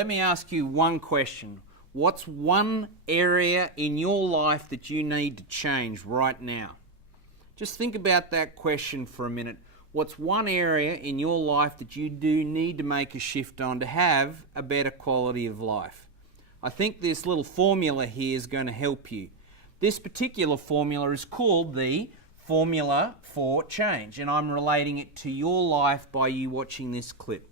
Let me ask you one question. What's one area in your life that you need to change right now? Just think about that question for a minute. What's one area in your life that you do need to make a shift on to have a better quality of life? I think this little formula here is going to help you. This particular formula is called the formula for change, and I'm relating it to your life by you watching this clip.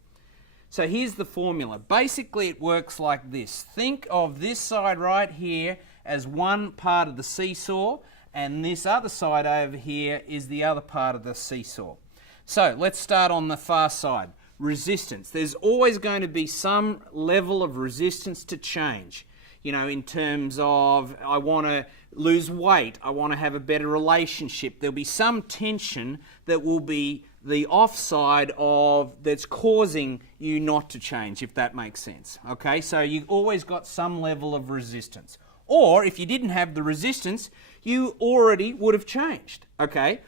So here's the formula. Basically it works like this. Think of this side right here as one part of the seesaw, and this other side over here is the other part of the seesaw. So let's start on the far side. Resistance. There's always going to be some level of resistance to change. You know, in terms of I want to lose weight, I want to have a better relationship. There'll be some tension that will be the offside of that's causing you not to change, if that makes sense. Okay, so you've always got some level of resistance. Or if you didn't have the resistance, you already would have changed. Okay,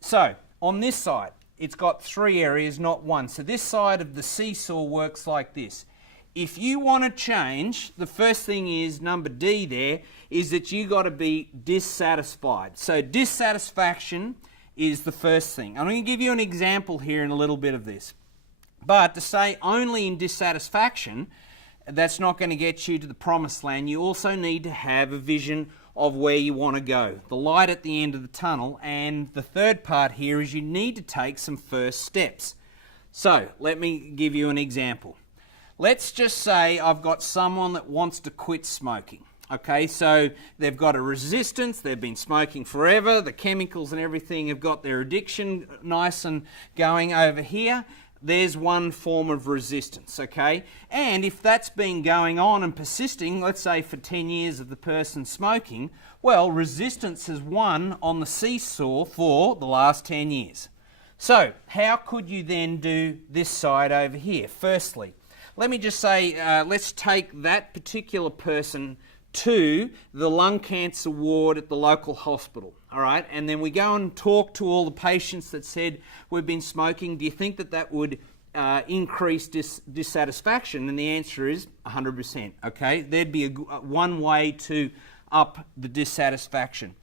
so on this side, it's got three areas, not one. So this side of the seesaw works like this. If you want to change, the first thing is, number D there, is that you got to be dissatisfied. So dissatisfaction is the first thing. I'm going to give you an example here in a little bit of this. But to stay only in dissatisfaction, that's not going to get you to the promised land. You also need to have a vision of where you want to go, the light at the end of the tunnel. And the third part here is you need to take some first steps. So let me give you an example. Let's just say I've got someone that wants to quit smoking. Okay, so they've got a resistance, they've been smoking forever, the chemicals and everything have got their addiction nice and going over here. There's one form of resistance, okay? And if that's been going on and persisting, let's say for 10 years of the person smoking, well, resistance has won on the seesaw for the last 10 years. So how could you then do this side over here? Firstly, let me just say, let's take that particular person to the lung cancer ward at the local hospital, all right? And then we go and talk to all the patients that said we've been smoking. Do you think that that would increase dissatisfaction? And the answer is 100%, okay? There'd be one way to up the dissatisfaction.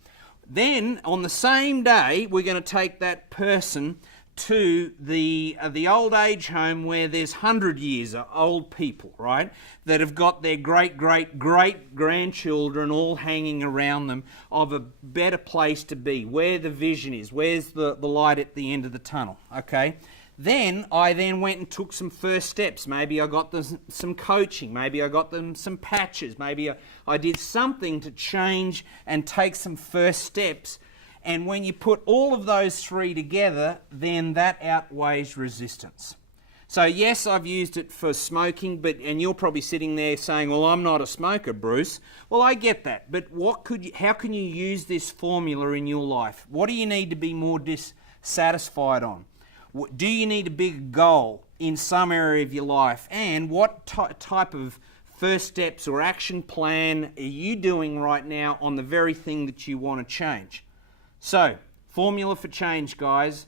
Then on the same day, we're going to take that person to the old age home where there's 100 years of old people, right, that have got their great-great-great-grandchildren all hanging around them of a better place to be, where the vision is, where's the light at the end of the tunnel, okay? Then I went and took some first steps. Maybe I got them some coaching, maybe I got them some patches, maybe I did something to change and take some first steps. And when you put all of those three together, then that outweighs resistance. So yes, I've used it for smoking, and you're probably sitting there saying, well, I'm not a smoker, Bruce. Well, I get that, but how can you use this formula in your life? What do you need to be more dissatisfied on? Do you need a bigger goal in some area of your life? And what type of first steps or action plan are you doing right now on the very thing that you want to change? So, formula for change, guys.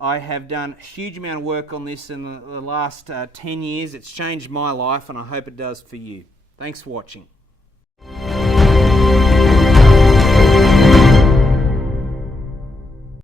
I have done a huge amount of work on this in the last 10 years. It's changed my life, and I hope it does for you. Thanks for watching.